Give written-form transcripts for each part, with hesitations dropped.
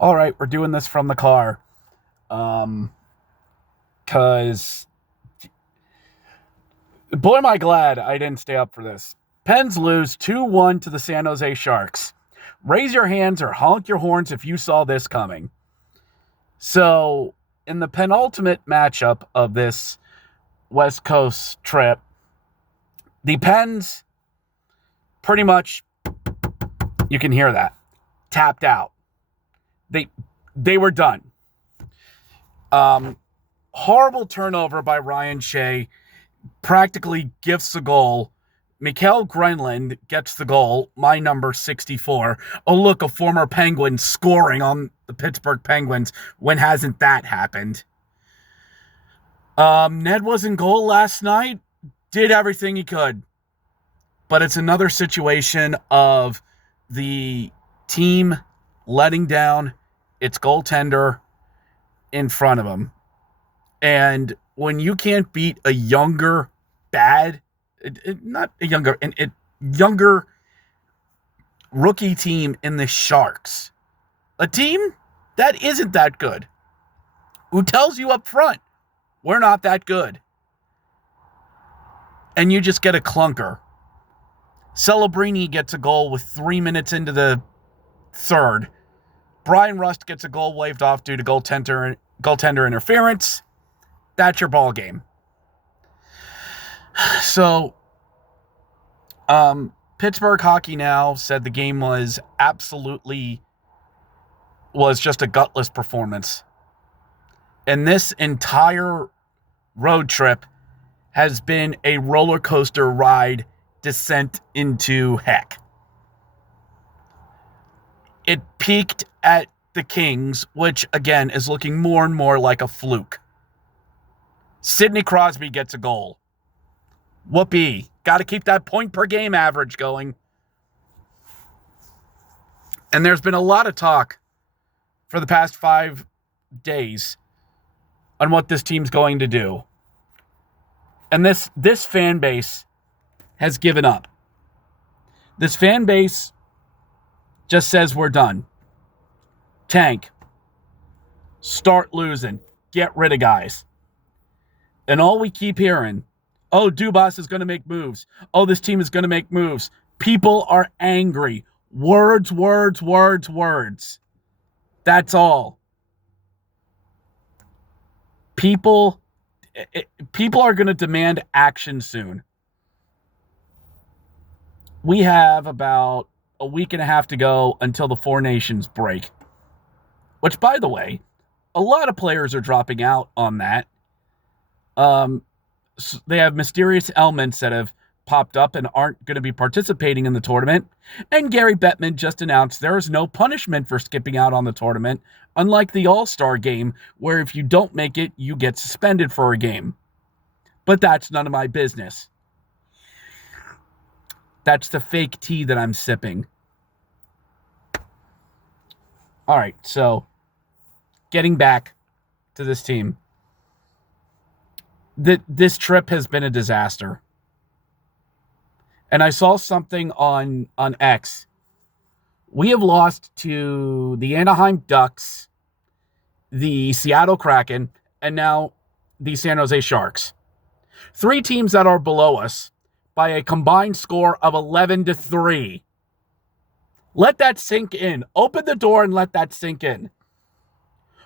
All right, we're doing this from the car. Because boy, am I glad I didn't stay up for this. Pens lose 2-1 to the San Jose Sharks. Raise your hands or honk your horns if you saw this coming. So, in the penultimate matchup of this West Coast trip, the Pens pretty much, you can hear that, tapped out. They were done. Horrible turnover by Ryan Shea, practically gifts a goal. Mikael Grenland gets the goal, my number 64. Oh, look, a former Penguin scoring on the Pittsburgh Penguins. When hasn't that happened? Ned was in goal last night, did everything he could. But it's another situation of the team letting down its goaltender in front of him. And when you can't beat a younger, younger rookie team in the Sharks, a team that isn't that good, who tells you up front, we're not that good, and you just get a clunker. Celebrini gets a goal with 3 minutes into the third. Brian Rust gets a goal waved off due to goaltender interference. That's your ball game. So, Pittsburgh Hockey Now said the game was just a gutless performance. And this entire road trip has been a roller coaster ride descent into heck. It peaked at the Kings, which again is looking more and more like a fluke. Sidney Crosby gets a goal. Whoopee. Got to keep that point per game average going. And there's been a lot of talk for the past 5 days on what this team's going to do. And this fan base has given up. This fan base just says we're done. Tank. Start losing. Get rid of guys. And all we keep hearing, oh, Dubas is going to make moves. Oh, this team is going to make moves. People are angry. Words, words, words, words. That's all. People are going to demand action soon. We have about a week and a half to go until the Four Nations break. Which, by the way, a lot of players are dropping out on that. They have mysterious elements that have popped up and aren't going to be participating in the tournament. And Gary Bettman just announced there is no punishment for skipping out on the tournament, unlike the All-Star game, where if you don't make it, you get suspended for a game. But that's none of my business. That's the fake tea that I'm sipping. All right, so getting back to this team. This trip has been a disaster. And I saw something on X. We have lost to the Anaheim Ducks, the Seattle Kraken, and now the San Jose Sharks. 3 teams that are below us by a combined score of 11-3. Let that sink in. Open the door and let that sink in.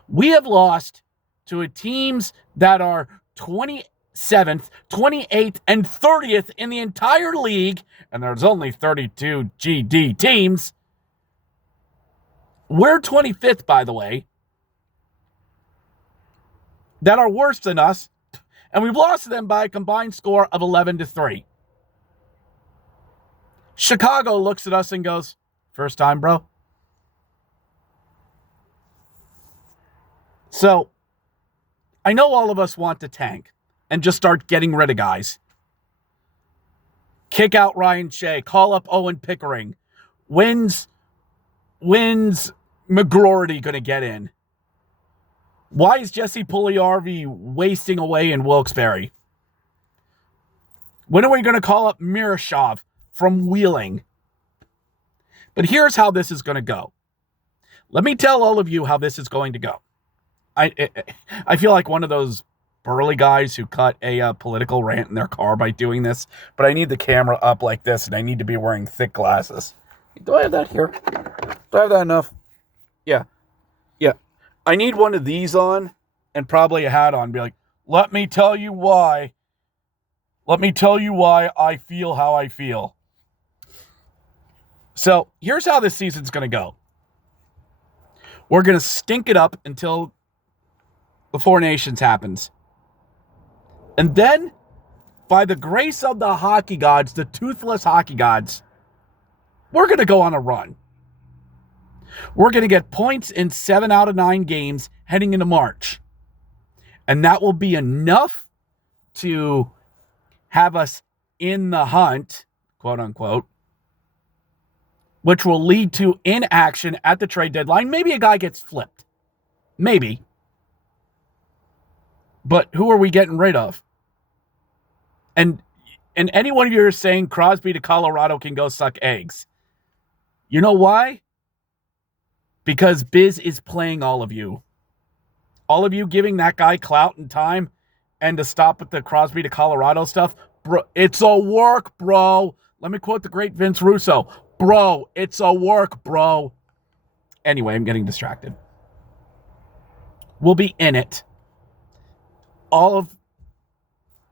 We have lost to teams that are 27th, 28th, and 30th in the entire league, and there's only 32 GD teams. We're 25th, by the way, that are worse than us, and we've lost to them by a combined score of 11-3. Chicago looks at us and goes, first time, bro. So, I know all of us want to tank and just start getting rid of guys. Kick out Ryan Shea. Call up Owen Pickering. When's McGroarty going to get in? Why is Jesse Puljujarvi wasting away in Wilkes-Barre? When are we going to call up Miroshov from Wheeling? But here's how this is going to go. Let me tell all of you how this is going to go. I feel like one of those burly guys who cut a political rant in their car by doing this, but I need the camera up like this, and I need to be wearing thick glasses. Do I have that here? Do I have that enough? Yeah. I need one of these on and probably a hat on. Be like, let me tell you why. Let me tell you why I feel how I feel. So here's how this season's going to go. We're going to stink it up until the Four Nations happens. And then, by the grace of the hockey gods, the toothless hockey gods, we're going to go on a run. We're going to get points in 7 out of 9 games heading into March. And that will be enough to have us in the hunt, quote unquote, which will lead to inaction at the trade deadline. Maybe a guy gets flipped. Maybe. But who are we getting rid of? And any one of you are saying Crosby to Colorado can go suck eggs. You know why? Because Biz is playing all of you. All of you giving that guy clout and time and to stop with the Crosby to Colorado stuff. Bro, it's a work, bro. Let me quote the great Vince Russo. Bro, it's a work, bro. Anyway, I'm getting distracted. We'll be in it. All of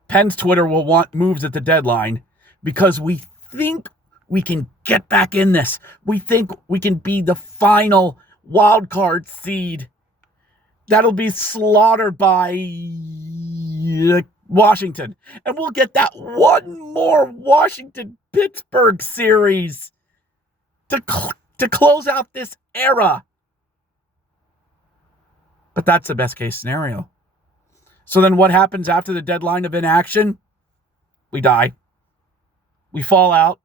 Penn's Twitter will want moves at the deadline because we think we can get back in this. We think we can be the final wild card seed that'll be slaughtered by Washington. And we'll get that one more Washington-Pittsburgh series to close out this era. But that's the best case scenario. So then what happens after the deadline of inaction? We die. We fall out.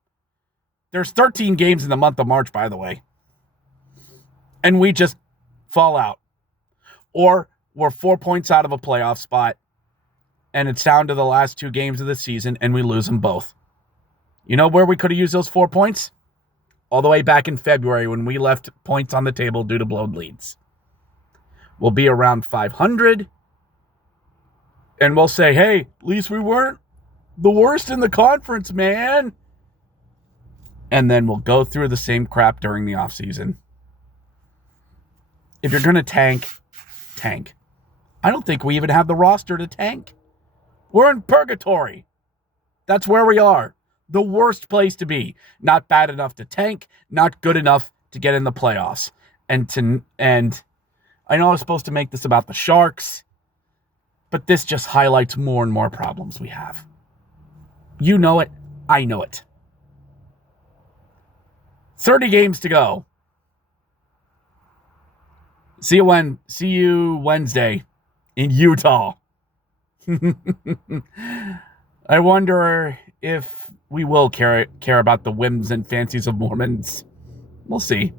There's 13 games in the month of March, by the way. And we just fall out. Or we're 4 points out of a playoff spot, and it's down to the last 2 games of the season, and we lose them both. You know where we could have used those 4 points? All the way back in February when we left points on the table due to blown leads. We'll be around 500, and we'll say, hey, at least we weren't the worst in the conference, man. And then we'll go through the same crap during the offseason. If you're going to tank. I don't think we even have the roster to tank. We're in purgatory. That's where we are. The worst place to be. Not bad enough to tank, not good enough to get in the playoffs. And I know I was supposed to make this about the Sharks, but this just highlights more and more problems we have. You know it. I know it. 30 games to go. See you Wednesday in Utah. I wonder if we will care about the whims and fancies of Mormons. We'll see.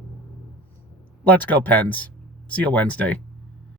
Let's go, Pens. See you Wednesday.